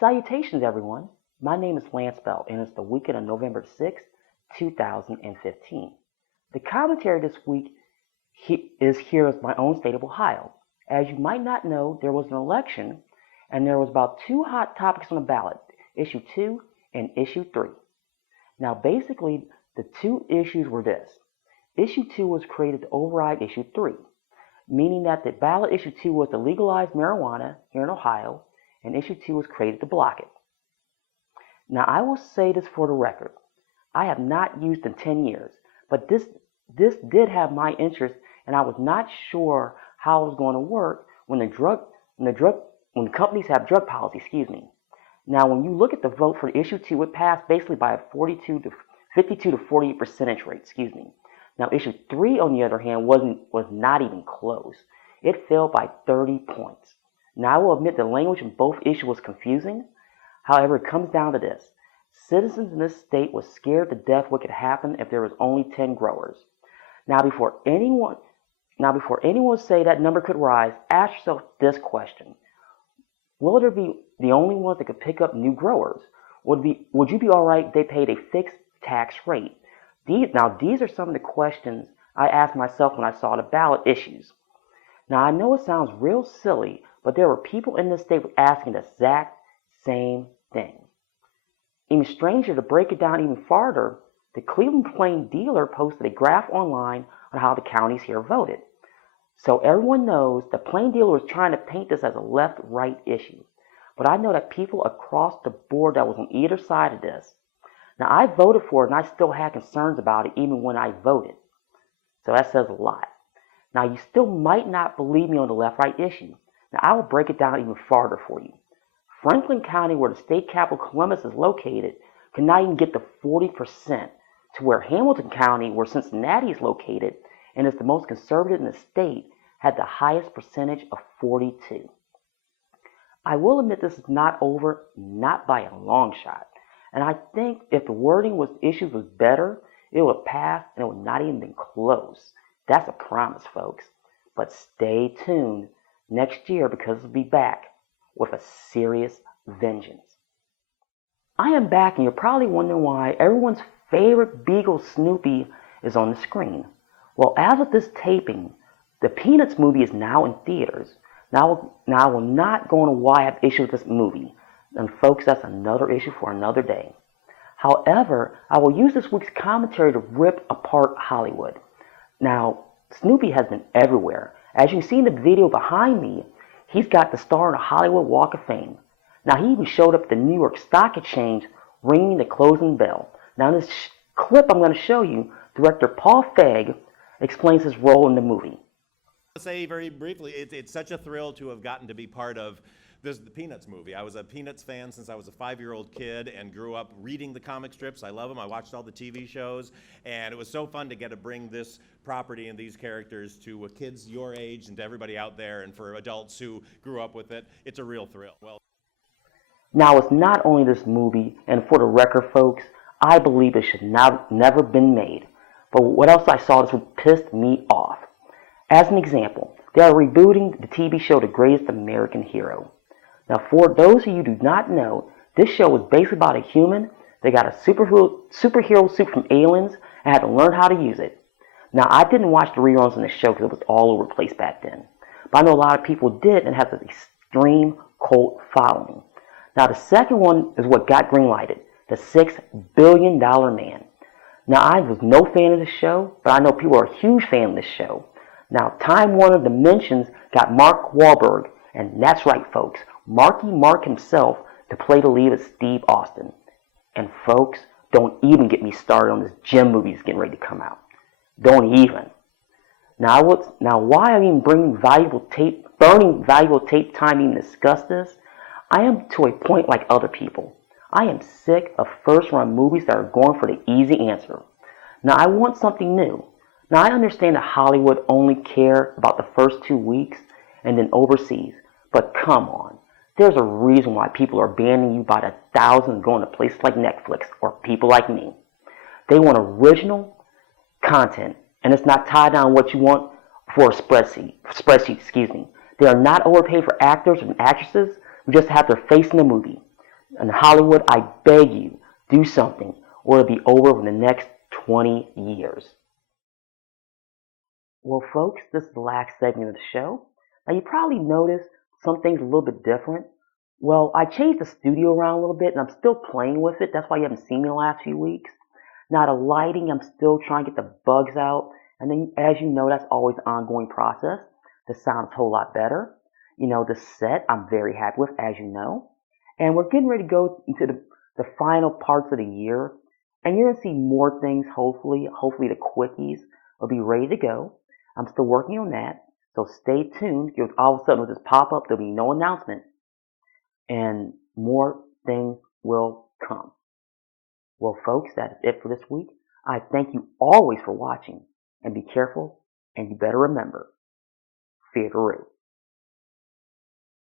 Salutations, everyone. My name is Lance Bell, and it's the weekend of November 6, 2015. The commentary this week is here as my own state of Ohio. As you might not know, there was an election, and there was about two hot topics on the ballot, Issue 2 and Issue 3. Now, basically, the two issues were this. Issue 2 was created to override Issue 3, meaning that the ballot Issue 2 was to legalize marijuana here in Ohio, and Issue 2 was created to block it. Now, I will say this for the record. I have not used in 10 years, but this did have my interest, and I was not sure how it was going to work when the companies have drug policy, Now, when you look at the vote for Issue 2, it passed basically by a 52 to 48 percentage rate, Now, Issue 3, on the other hand, was not even close. It fell by 30 points. Now, I will admit the language in both issues was confusing. However, it comes down to this. Citizens in this state were scared to death what could happen if there was only 10 growers. Now, before anyone say that number could rise, ask yourself this question. Will there be the only ones that could pick up new growers? Would you be all right if they paid a fixed tax rate? These are some of the questions I asked myself when I saw the ballot issues. Now, I know it sounds real silly, but there were people in this state asking the exact same thing. Even stranger, to break it down even farther, the Cleveland Plain Dealer posted a graph online on how the counties here voted. So everyone knows the Plain Dealer was trying to paint this as a left-right issue. But I know that people across the board that was on either side of this. Now, I voted for it, and I still had concerns about it even when I voted. So that says a lot. Now, you still might not believe me on the left-right issue. Now, I will break it down even farther for you. Franklin County, where the state capital Columbus is located, could not even get to 40%, to where Hamilton County, where Cincinnati is located, and is the most conservative in the state, had the highest percentage of 42. I will admit this is not over, not by a long shot. And I think if the wording was issues was better, it would pass and it would not even been close. That's a promise, folks. But stay tuned next year because we'll be back with a serious vengeance. I am back, and you're probably wondering why everyone's favorite beagle Snoopy is on the screen. Well, as of this taping, the Peanuts movie is now in theaters. Now I will not go into why I have issues with this movie. And folks, that's another issue for another day. However, I will use this week's commentary to rip apart Hollywood. Now, Snoopy has been everywhere. As you can see in the video behind me, he's got the star on the Hollywood Walk of Fame. Now, he even showed up at the New York Stock Exchange ringing the closing bell. Now, in this clip I'm going to show you, director Paul Feig explains his role in the movie. I'll say very briefly, it's such a thrill to have gotten to be part of the Peanuts movie. I was a Peanuts fan since I was a 5-year-old kid and grew up reading the comic strips. I love them. I watched all the TV shows, and it was so fun to get to bring this property and these characters to kids your age and to everybody out there, and for adults who grew up with it. It's a real thrill. Well, now, it's not only this movie, and for the record, folks, I believe it should never been made. But what else I saw this would pissed me off. As an example, they are rebooting the TV show The Greatest American Hero. Now, for those of you who do not know, this show was basically about a human that got a superhero suit from aliens and had to learn how to use it. Now, I didn't watch the reruns on the show because it was all over the place back then. But I know a lot of people did and has an extreme cult following. Now, the second one is what got greenlighted, the $6 billion man. Now, I was no fan of the show, but I know people are a huge fan of this show. Now, Time Warner Dimensions got Mark Wahlberg, and that's right, folks, Marky Mark himself to play the lead as Steve Austin. And folks, don't even get me started on this Jim movie that's getting ready to come out. Don't even. Now, why I'm even burning valuable tape time to even discuss this? I am to a point like other people. I am sick of first-run movies that are going for the easy answer. Now, I want something new. Now, I understand that Hollywood only care about the first 2 weeks and then overseas. But come on. There's a reason why people are banning you by the thousands going to places like Netflix or people like me. They want original content, and it's not tied down what you want for a spreadsheet. They are not overpaid for actors and actresses who just have their face in the movie. In Hollywood, I beg you, do something, or it'll be over in the next 20 years. Well, folks, this is the last segment of the show. Now, you probably noticed some things a little bit different. Well, I changed the studio around a little bit, and I'm still playing with it. That's why you haven't seen me the last few weeks. Now, the lighting, I'm still trying to get the bugs out. And then, as you know, that's always an ongoing process. The sound's a whole lot better. The set, I'm very happy with, as you know. And we're getting ready to go into the final parts of the year. And you're going to see more things, hopefully. Hopefully, the quickies will be ready to go. I'm still working on that. So stay tuned, because all of a sudden, with this pop up, there'll be no announcement. And more things will come. Well, folks, that is it for this week. I thank you always for watching. And be careful, and you better remember, fear to read.